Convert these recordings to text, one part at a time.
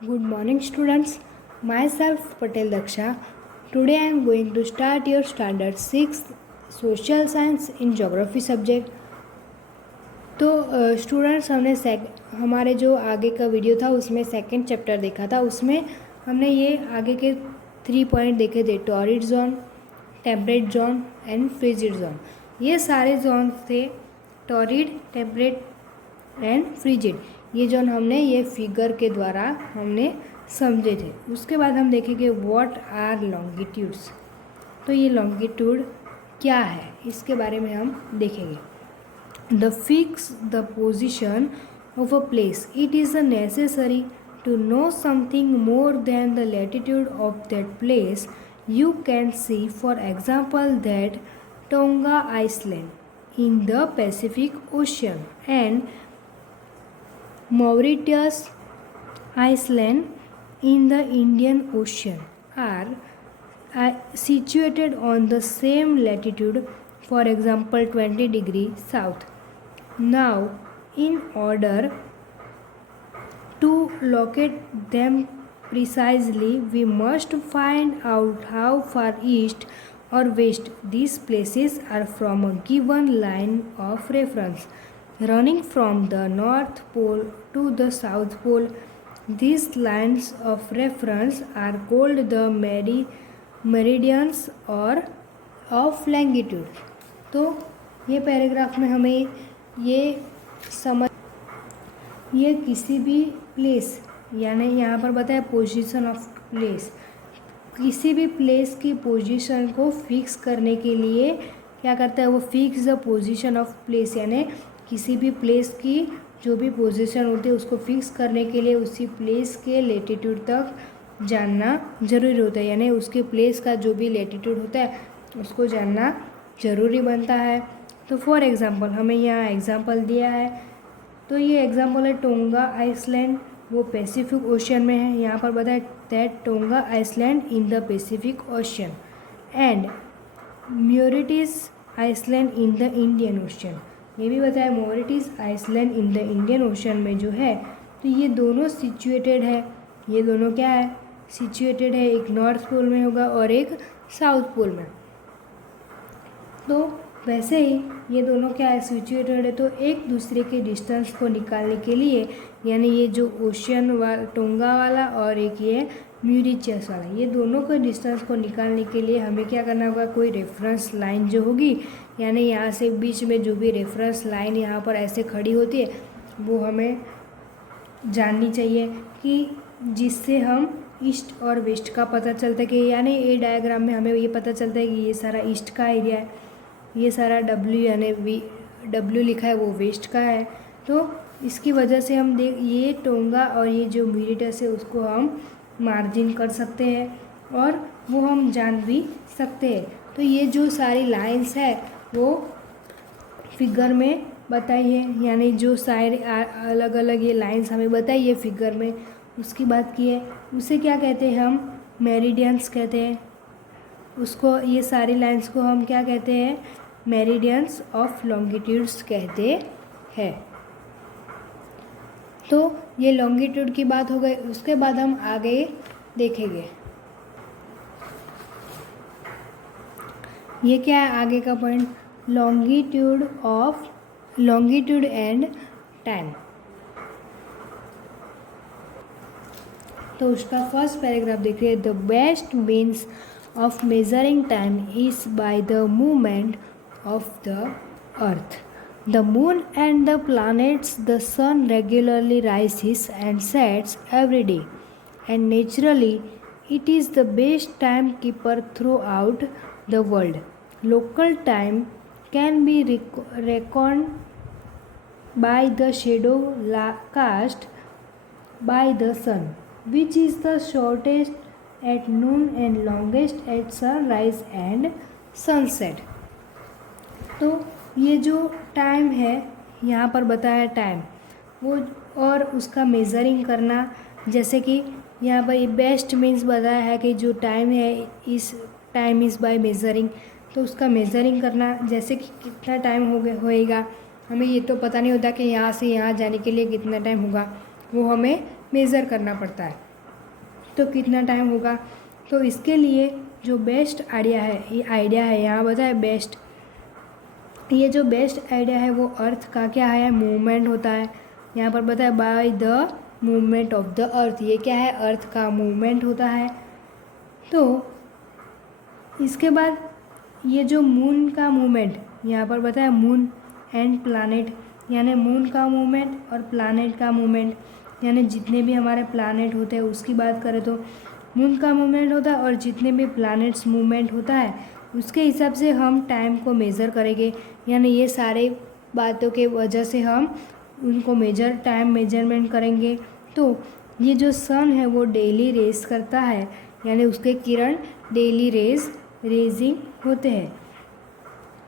Good morning, students. Myself, Patel Daksha. Today I am going to start your Standard 6 Social Science in Geography subject. तो students हमारे जो आगे का video था उसमें सेकंड चैप्टर देखा था। उसमें हमने ये आगे के 3 पॉइंट देखे थे, torrid zone, temperate zone and frigid zone. ये सारे जोन थे, टॉरिड, टेम्परेट एंड फ्रिजिड। ये जोन हमने ये फिगर के द्वारा हमने समझे थे। उसके बाद हम देखेंगे व्हाट आर लॉन्गिट्यूड्स। तो ये लॉन्गिट्यूड क्या है इसके बारे में हम देखेंगे। The fix the position of a place. It is necessary to know something more than the latitude of that place. You can see, for example, that Tonga Island in the Pacific Ocean and Mauritius Island in the Indian Ocean are situated on the same latitude, for example 20 degrees south. Now, in order to locate them precisely, we must find out how far east or west these places are from a given line of reference running from the North Pole to the South Pole. These lines of reference are called the meridians or of longitude. तो ये paragraph में हमें ये किसी भी place, यानी यहाँ पर बताया पोजीशन ऑफ प्लेस, किसी भी प्लेस की पोजीशन को फिक्स करने के लिए क्या करता है वो fix the position of place, यानी किसी भी प्लेस की जो भी पोजीशन होती है उसको फिक्स करने के लिए उसी प्लेस के लेटीट्यूड तक जानना ज़रूरी होता है, यानी उसके प्लेस का जो भी लेटीट्यूड होता है उसको जानना ज़रूरी बनता है। तो फॉर एग्ज़ाम्पल हमें यहाँ एग्ज़ाम्पल दिया है, तो ये एग्ज़ाम्पल है टोंगा आइसलैंड, वो पैसिफिक ओशन में है। यहाँ पर बताया that Tonga island in the Pacific Ocean and Mauritius island in the Indian Ocean. ये भी बताया Mauritius island in the Indian Ocean में जो है, तो ये दोनों सिचुएटेड है। ये दोनों क्या है, सिचुएटेड है, एक नॉर्थ पोल में होगा और एक साउथ पोल में। तो वैसे ही ये दोनों क्या है, सिचुएटेड है। तो एक दूसरे के डिस्टेंस को निकालने के लिए, यानी ये जो ओशियन वाला टोंगा वाला और एक ये मॉरिशस वाला, ये दोनों के डिस्टेंस को निकालने के लिए हमें क्या करना होगा, कोई रेफरेंस लाइन जो होगी, यानी यहाँ से बीच में जो भी रेफरेंस लाइन यहाँ पर ऐसे खड़ी होती है वो हमें जाननी चाहिए, कि जिससे हम ईस्ट और वेस्ट का पता चलता है, कि यानी ये डायग्राम में हमें ये पता चलता है कि ये सारा ईस्ट का एरिया है, ये सारा डब्ल्यू यानी डब्ल्यू लिखा है वो वेस्ट का है। तो इसकी वजह से हम ये टोंगा और ये जो मॉरिशस है उसको हम मार्जिन कर सकते हैं और वो हम जान भी सकते हैं। तो ये जो सारी लाइंस है वो फिगर में बताई है, यानी जो सारे अलग अलग ये लाइंस हमें बताई है फिगर में, उसकी बात की है, उसे क्या कहते हैं, हम मेरिडियंस कहते हैं उसको। ये सारी लाइंस को हम क्या कहते हैं, मेरिडियंस ऑफ लॉन्गिट्यूड्स कहते हैं। तो ये लॉन्गिट्यूड की बात हो गई। उसके बाद हम आगे देखेंगे ये क्या है आगे का पॉइंट, लॉन्गिट्यूड एंड टाइम। तो उसका फर्स्ट पैराग्राफ देखिए, the best means of measuring time is by the movement of the earth, the moon and the planets. The sun regularly rises and sets every day, and naturally it is the best timekeeper throughout the world. Local time can be reckoned by the shadow cast by the sun, which is the shortest at noon and longest at sunrise and sunset. तो ये जो time है यहाँ पर बताया time वो, और उसका मेज़रिंग करना, जैसे कि यहाँ पर ये बेस्ट मीन्स बताया है कि जो टाइम है इस टाइम इज़ बाय मेज़रिंग, तो उसका मेज़रिंग करना, जैसे कि कितना टाइम होएगा, हमें ये तो पता नहीं होता कि यहाँ से यहाँ जाने के लिए कितना टाइम होगा, वो हमें मेज़र करना पड़ता है। तो कितना टाइम होगा। तो इसके लिए जो बेस्ट आइडिया है यहाँ बताए बेस्ट, ये जो बेस्ट आइडिया है वो अर्थ का क्या है, मूवमेंट होता है। यहाँ पर बताया by the movement of the earth, ये क्या है, अर्थ का मूवमेंट होता है। तो इसके बाद ये जो मून का मूवमेंट, यहाँ पर बताया मून एंड प्लानेट, यानी मून का मूवमेंट और प्लानेट का मूवमेंट, यानी जितने भी हमारे प्लानेट होते हैं उसकी बात करें तो मून का मूवमेंट होता है, और जितने भी प्लानेट्स मूवमेंट होता है उसके हिसाब से हम टाइम को मेज़र करेंगे। यानी ये सारे बातों के वजह से हम उनको टाइम मेजरमेंट करेंगे। तो ये जो सन है वो डेली रेज करता है, यानी उसके किरण डेली रेजिंग होते हैं।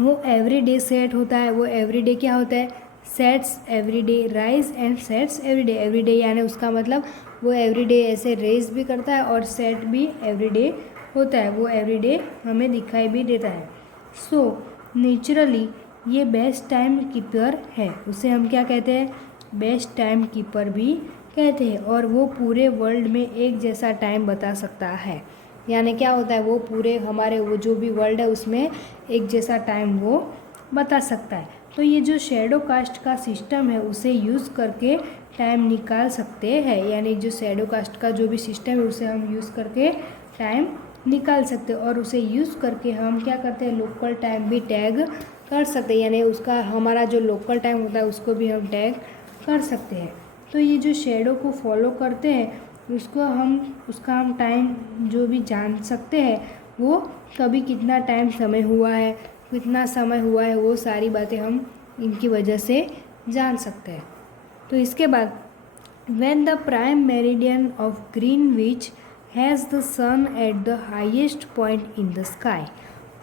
वो एवरी डे सेट होता है, वो एवरी डे क्या होता है, sets every day, rise and sets every day यानी उसका मतलब वो एवरी डे ऐसे रेज भी करता है और सेट भी एवरी डे होता है, वो एवरी डे हमें दिखाई भी देता है। सो नेचुरली ये बेस्ट टाइम कीपर है, उसे हम क्या कहते हैं, बेस्ट टाइम कीपर भी कहते हैं। और वो पूरे वर्ल्ड में एक जैसा टाइम बता सकता है, यानी क्या होता है, वो पूरे हमारे वो जो भी वर्ल्ड है उसमें एक जैसा टाइम वो बता सकता है। तो ये जो शैडो कास्ट का सिस्टम है उसे यूज़ करके टाइम निकाल सकते हैं, यानी जो शैडो कास्ट का जो भी सिस्टम है उसे हम यूज़ करके टाइम निकाल सकते हैं। और उसे यूज़ करके हम क्या करते हैं, लोकल टाइम भी टैग कर सकते हैं, यानी उसका हमारा जो लोकल टाइम होता है उसको भी हम टैग कर सकते हैं। तो ये जो शैडो को फॉलो करते हैं उसका हम टाइम जो भी जान सकते हैं, वो कभी कितना समय हुआ है वो सारी बातें हम इनकी वजह से जान सकते हैं। तो इसके बाद when the prime meridian of Greenwich has the sun at the highest point in the sky,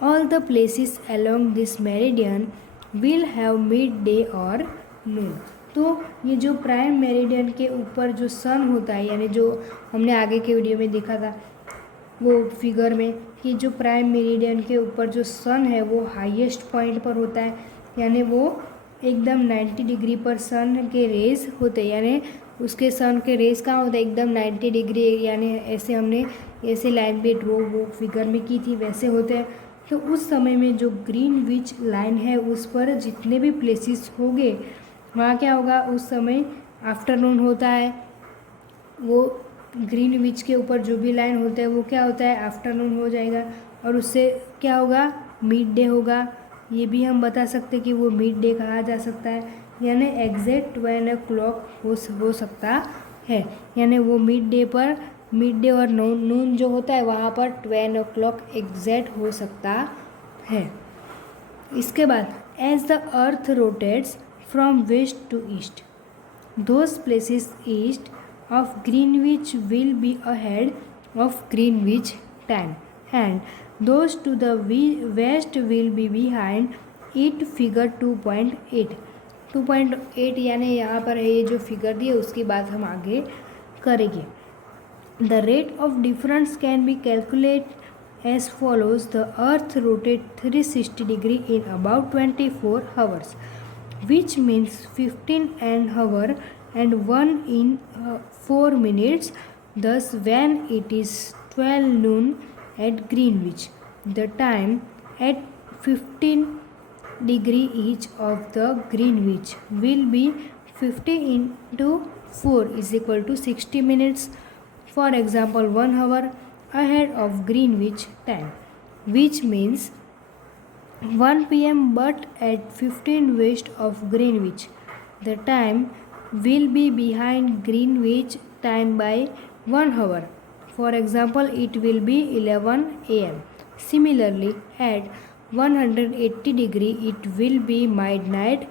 all the places along this meridian will have midday or noon। तो ये जो प्राइम मेरिडियन के ऊपर जो सन होता है, यानी जो हमने आगे के वीडियो में देखा था वो फिगर में कि जो प्राइम मेरिडियन के ऊपर जो सन है वो हाईएस्ट पॉइंट पर होता है, यानी वो एकदम 90 डिग्री पर सन के रेज होते हैं, यानी उसके सन के रेज कहाँ होते हैं, एकदम 90 डिग्री, यानी ऐसे हमने ऐसे लाइन भी ड्रॉ वो फिगर में की थी वैसे होते हैं। तो उस समय में जो ग्रीनविच लाइन है उस पर जितने भी प्लेसेस होंगे वहाँ क्या होगा, उस समय आफ्टरनून होता है। वो ग्रीनविच के ऊपर जो भी लाइन होता है वो क्या होता है, आफ्टरनून हो जाएगा, और उससे क्या होगा, मिड डे होगा। ये भी हम बता सकते कि वो मिड डे कहा जा सकता है, यानी एग्जैक्ट 12 o'clock हो सकता है, यानी वो मिड डे और नून जो होता है वहाँ पर 12 o'clock एग्जैक्ट हो सकता है। इसके बाद as the earth rotates from west to east, those places east of Greenwich will be ahead of Greenwich time and those to the west will be behind it। figure 2.8 यानी यहाँ पर है ये जो फिगर दी है उसकी बात हम आगे करेंगे। The rate of difference can be calculated as follows: the earth rotates 360 degree in about 24 hours, which means 15 an hour and 1 in 4 minutes. Thus when it is 12 noon at Greenwich, the time at 15 degree each of the Greenwich will be 50 into 4 is equal to 60 minutes. For example, 1 hour ahead of Greenwich time, which means 1 p.m. but at 15 west of Greenwich, the time will be behind Greenwich time by 1 hour. For example, it will be 11 a.m. Similarly, at 180 degree it will be midnight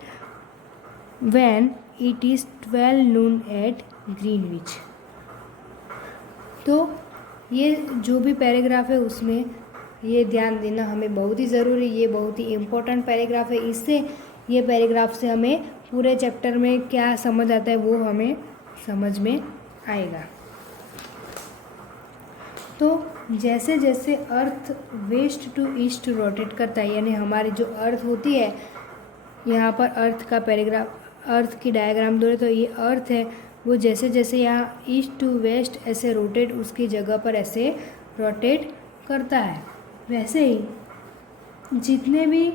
when it is 12 noon at Greenwich। तो ये जो भी paragraph है उसमें ये ध्यान देना हमें बहुत ही ज़रूरी, ये बहुत ही इम्पोर्टेंट पैराग्राफ है। इससे ये पैराग्राफ से हमें पूरे चैप्टर में क्या समझ आता है वो हमें समझ में आएगा। तो जैसे जैसे अर्थ वेस्ट टू ईस्ट रोटेट करता है, यानी हमारी जो अर्थ होती है, यहाँ पर अर्थ का पैराग्राफ, अर्थ की डायग्राम दो तो ये अर्थ है वो जैसे जैसे यहाँ ईस्ट टू वेस्ट ऐसे रोटेट उसकी जगह पर ऐसे रोटेट करता है। वैसे ही जितने भी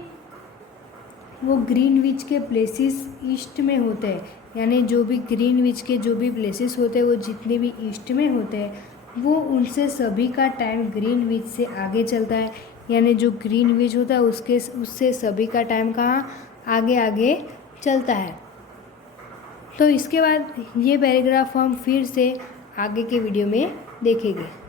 वो ग्रीनविच के प्लेसेस ईस्ट में होते हैं, यानी जो भी ग्रीनविच के जो भी प्लेसेस होते हैं वो जितने भी ईस्ट में होते हैं वो उनसे सभी का टाइम ग्रीनविच से आगे चलता है। यानी जो ग्रीनविच होता है उससे सभी का टाइम कहाँ आगे आगे चलता है। तो इसके बाद ये पैराग्राफ हम फिर से आगे के वीडियो में देखेंगे।